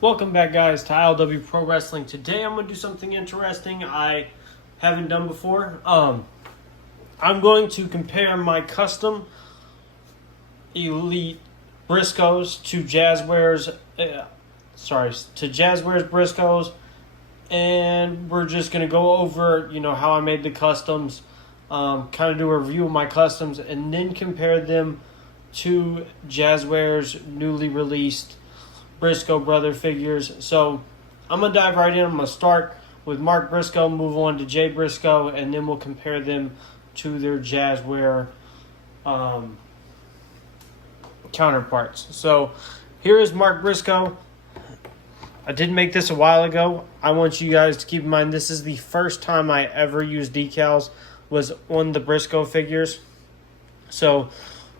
Welcome back, guys, to ILW Pro Wrestling. Today I'm going to do something interesting I haven't done before. I'm going to compare my custom Elite Briscoes to Jazzwares Briscoes, and we're just going to go over, how I made the customs, kind of do a review of my customs, and then compare them to Jazzwares' newly released Briscoe brother figures. So I'm going to dive right in. I'm going to start with Mark Briscoe, move on to Jay Briscoe, and then we'll compare them to their Jazzware counterparts. So here is Mark Briscoe. I did make this a while ago. I want you guys to keep in mind this is the first time I ever used decals was on the Briscoe figures. So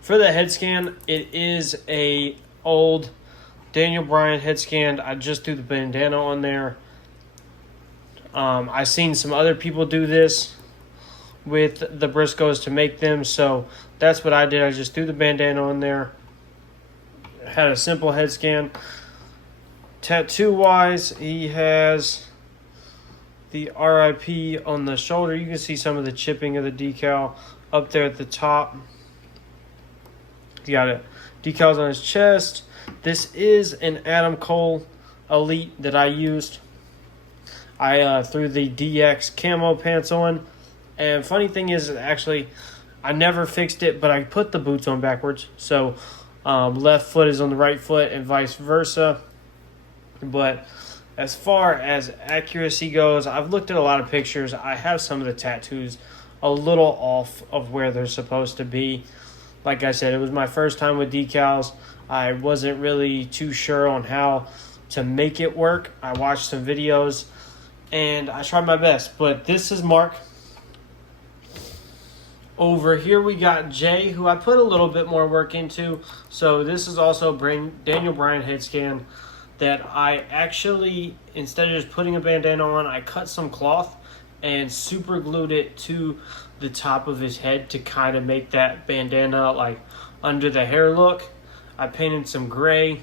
for the head scan, it is a old Daniel Bryan head scan. I just threw the bandana on there. I've seen some other people do this with the Briscoes to make them, so that's what I did. I just threw the bandana on there. Had a simple head scan. Tattoo-wise, he has the RIP on the shoulder. You can see some of the chipping of the decal up there at the top. He got it. Decals on his chest. This is an Adam Cole Elite that I used. I threw the DX camo pants on. And funny thing is, actually, I never fixed it, but I put the boots on backwards. So left foot is on the right foot and vice versa. But as far as accuracy goes, I've looked at a lot of pictures. I have some of the tattoos a little off of where they're supposed to be. Like I said, it was my first time with decals. I wasn't really too sure on how to make it work. I watched some videos, and I tried my best. But this is Mark. Over here we got Jay, who I put a little bit more work into. So this is also Daniel Bryan head scan that I actually, instead of just putting a bandana on, I cut some cloth and super glued it to the top of his head to kind of make that bandana like under the hair look. I painted some gray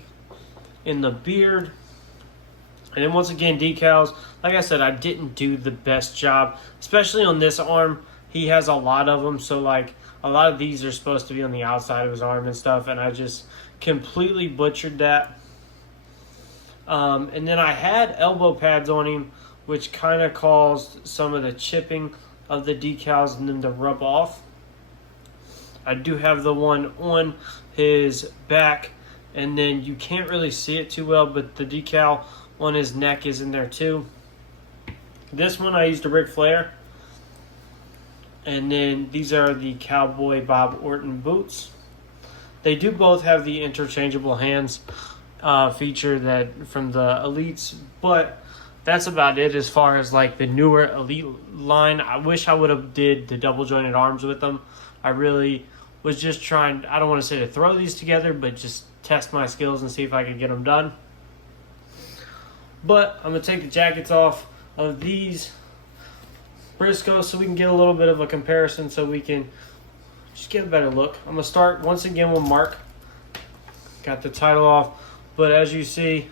in the beard. And then once again, decals. Like I said, I didn't do the best job, especially on this arm. He has a lot of them, so like a lot of these are supposed to be on the outside of his arm and stuff, and I just completely butchered that. And then I had elbow pads on him, which kind of caused some of the chipping of the decals and then to rub off. I do have the one on his back, and then you can't really see it too well, but the decal on his neck is in there too. This one I used a Ric Flair. And then these are the Cowboy Bob Orton boots. They do both have the interchangeable hands feature that from the Elites, but that's about it as far as like the newer Elite line. I wish I would have did the double jointed arms with them. I really was just trying, I don't want to say to throw these together, but just test my skills and see if I could get them done. But I'm going to take the jackets off of these Briscoes so we can get a little bit of a comparison so we can just get a better look. I'm going to start once again with Mark. Got the title off, but as you see,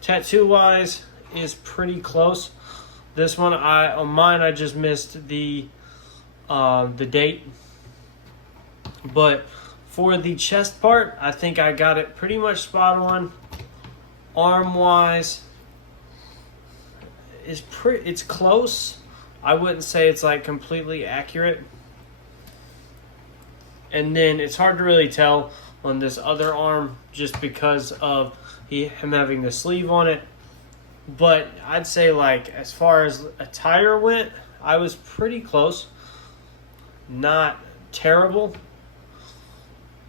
tattoo-wise is pretty close. This one, on mine, I just missed the date. But for the chest part, I think I got it pretty much spot on. Arm-wise, it's close. I wouldn't say it's like completely accurate. And then it's hard to really tell on this other arm just because of him having the sleeve on it. But I'd say like as far as attire went, I was pretty close. Not terrible.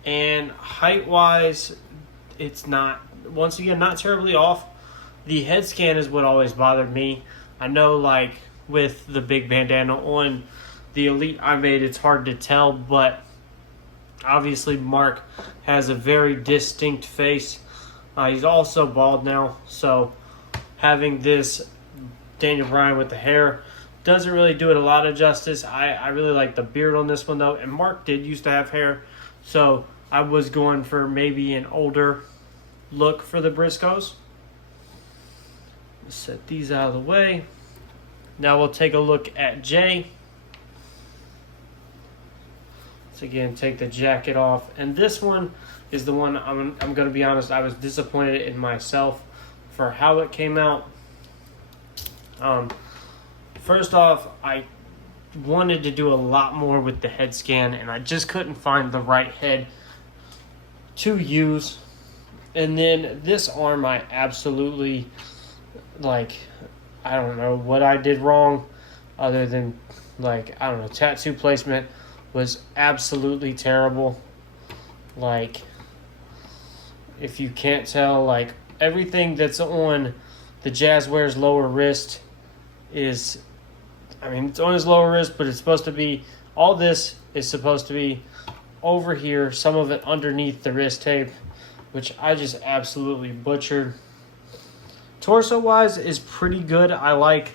And height-wise, it's not, once again, not terribly off. The head scan is what always bothered me. I know like with the big bandana on the Elite I made, it's hard to tell, but obviously Mark has a very distinct face. He's also bald now, so having this Daniel Bryan with the hair doesn't really do it a lot of justice. I really like the beard on this one though, and Mark did used to have hair, so I was going for maybe an older look for the Briscoes. Set these out of the way. Now we'll take a look at J. So again, take the jacket off. And this one is the one, I'm going to be honest, I was disappointed in myself for how it came out. First off, I wanted to do a lot more with the head scan, and I just couldn't find the right head to use. And then this arm, I absolutely, like, I don't know what I did wrong other than, like, I don't know, tattoo placement was absolutely terrible. Like, if you can't tell, like, everything that's on the Jazzware's lower wrist is, I mean, it's on his lower wrist, but it's supposed to be, all this is supposed to be over here, some of it underneath the wrist tape, which I just absolutely butchered. Torso-wise is pretty good. I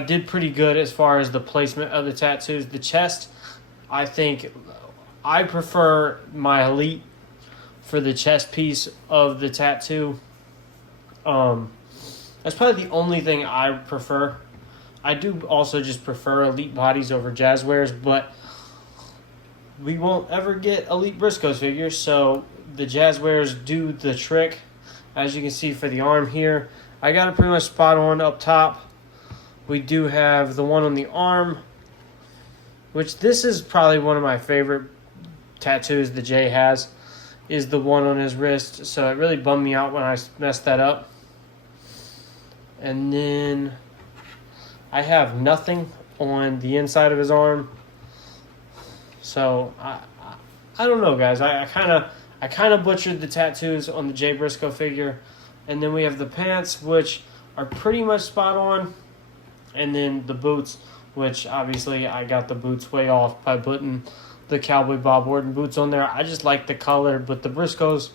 did pretty good as far as the placement of the tattoos. The chest, I think I prefer my Elite for the chest piece of the tattoo. That's probably the only thing I prefer. I do also just prefer Elite bodies over Jazzwares, but we won't ever get Elite Briscoes figures, so the Jazzwares do the trick. As you can see for the arm here, I got it pretty much spot on up top. We do have the one on the arm, which this is probably one of my favorite tattoos the Jay has, is the one on his wrist. So it really bummed me out when I messed that up. And then I have nothing on the inside of his arm. So I don't know, guys. I kind of butchered the tattoos on the Jay Briscoe figure. And then we have the pants, which are pretty much spot on. And then the boots, which obviously I got the boots way off by putting the Cowboy Bob Orton boots on there. I just like the color, but the Briscoes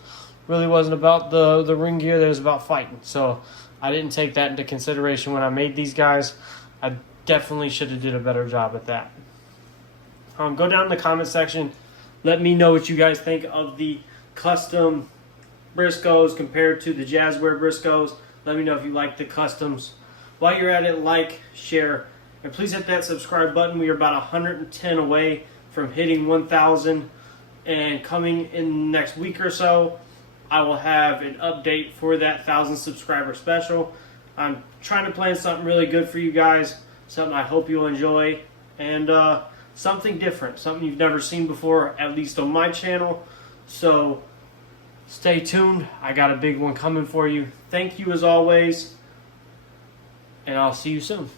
really wasn't about the ring gear. It was about fighting. So I didn't take that into consideration when I made these guys. I definitely should have did a better job at that. Go down in the comment section. Let me know what you guys think of the custom Briscoes compared to the Jazzware Briscoes. Let me know if you like the customs. While you're at it, like, share, and please hit that subscribe button. We are about 110 away from hitting 1,000. And coming in the next week or so, I will have an update for that 1,000 subscriber special. I'm trying to plan something really good for you guys, something I hope you'll enjoy, and something different, something you've never seen before, at least on my channel. So stay tuned. I got a big one coming for you. Thank you as always, and I'll see you soon.